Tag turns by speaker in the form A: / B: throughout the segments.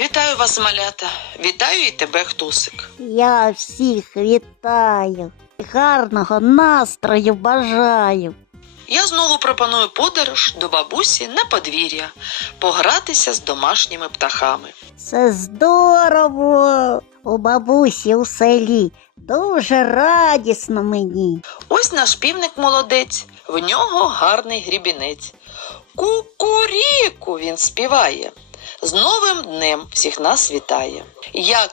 A: Вітаю вас, малята. Вітаю і тебе, хтусик.
B: Я всіх вітаю. Гарного настрою бажаю.
A: Я знову пропоную подорож до бабусі на подвір'я, погратися з домашніми птахами.
B: Це здорово. У бабусі у селі. Дуже радісно мені.
A: Ось наш півник молодець, в нього гарний грібінець. Кукуріку він співає. З новим днем всіх нас вітає. Як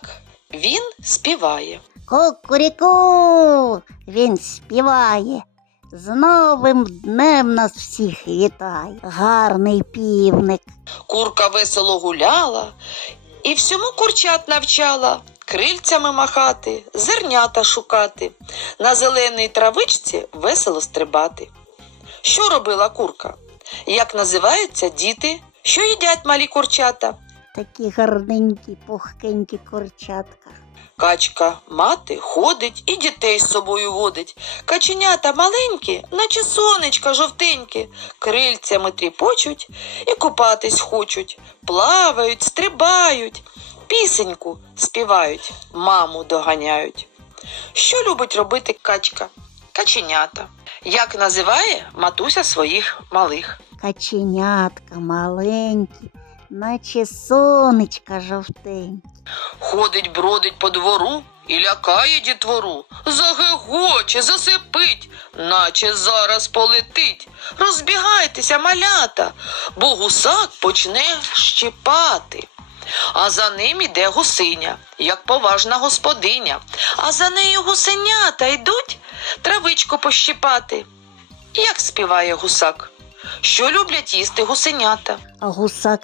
A: він співає.
B: Кукуріку він співає. З новим днем нас всіх вітає. Гарний півник.
A: Курка весело гуляла і всьому курчат навчала крильцями махати, зернята шукати, на зеленій травичці весело стрибати. Що робила курка? Як називаються діти, що їдять малі курчата?
B: Такі гарненькі, пухкенькі курчатка.
A: Качка мати ходить і дітей з собою водить. Каченята маленькі, наче сонечка жовтенькі, крильцями тріпочуть і купатись хочуть, плавають, стрибають, пісеньку співають, маму доганяють. Що любить робити качка? Каченята. Як називає матуся своїх малих?
B: Каченятка маленькі, наче сонечка жовтенькі.
A: Ходить, бродить по двору і лякає дітвору. Загегоче, засипить, наче зараз полетить. Розбігайтеся, малята, бо гусак почне щипати. А за ним іде гусиня, як поважна господиня. А за нею гусенята йдуть травичку пощипати. Як співає гусак? Що люблять їсти гусенята?
B: а гусак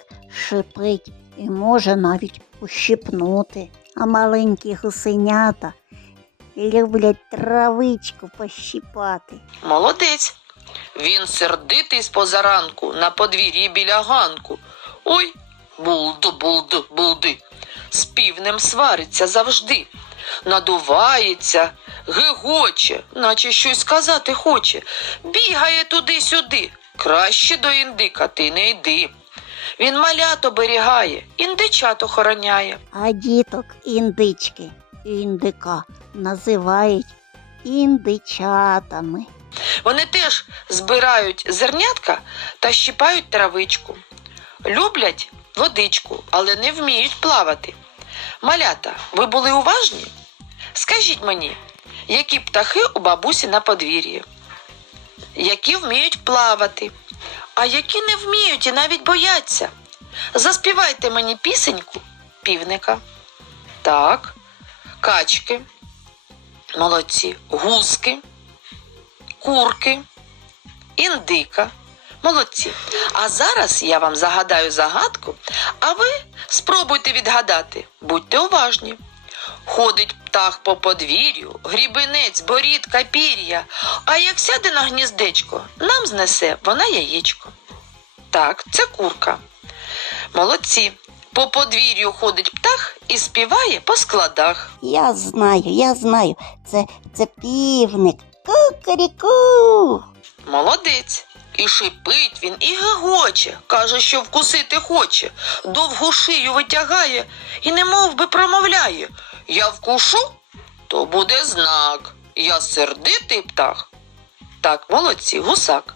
B: шипить і може навіть ущипнути. А маленькі гусенята люблять травичку пощипати.
A: Молодець. Він сердитий з позаранку на подвір'ї біля ганку. Ой, булду, булду, булди. З півнем свариться завжди. Надувається, гегоче, наче щось сказати хоче. Бігає туди-сюди. Краще до індика ти не йди. Він малят оберігає, індичат охороняє.
B: А діток індички, індика називають індичатами.
A: Вони теж збирають зернятка та щипають травичку. Люблять водичку, але не вміють плавати. Малята, ви були уважні? Скажіть мені, які птахи у бабусі на подвір'ї? Які вміють плавати, а які не вміють і навіть бояться? Заспівайте мені пісеньку півника. Так, качки, молодці, гуски курки, індика. Молодці. А зараз я вам загадаю загадку, а ви спробуйте відгадати. Будьте уважні. Ходить птах по подвір'ю, грібенець, борідка, пір'я, а як сяде на гніздечко, нам знесе вона яєчко. Так, це курка. Молодці. По подвір'ю ходить птах і співає по складах.
B: Я знаю, я знаю, це, це півник. Кукаріку.
A: Молодець. І шипить він, і гегоче, каже, що вкусити хоче, довгу шию витягає і немов би промовляє. Я вкушу, то буде знак. Я сердитий птах. Так, молодці, гусак.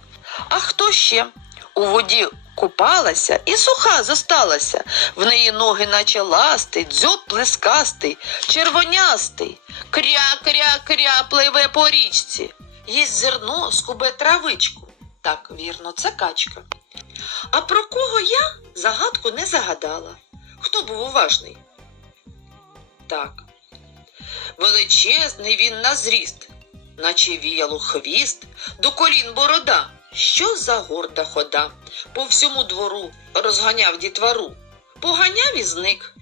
A: А хто ще? У воді купалася і суха зосталася. В неї ноги, наче ласти, дзьоб плескастий, червонястий. Кря-кря-кря пливе по річці. Їсть зерно, скубе травичку. Так, вірно, це качка. А про кого я загадку не загадала? Хто був уважний? Так. Величезний він на зріст, наче віяло хвіст, до колін борода. Що за горда хода? По всьому двору розганяв дітвару. Поганяв і зник.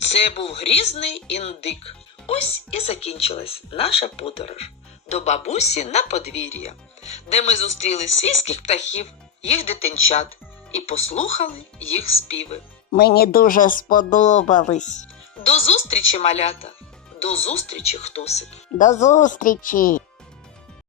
A: Це був грізний індик. Ось і закінчилась наша подорож до бабусі на подвір'я, де ми зустріли свійських птахів, їх дитинчат і послухали їх співи.
B: Мені дуже сподобались.
A: До зустрічі, малята! До зустрічі, хтосик!
B: До зустрічі!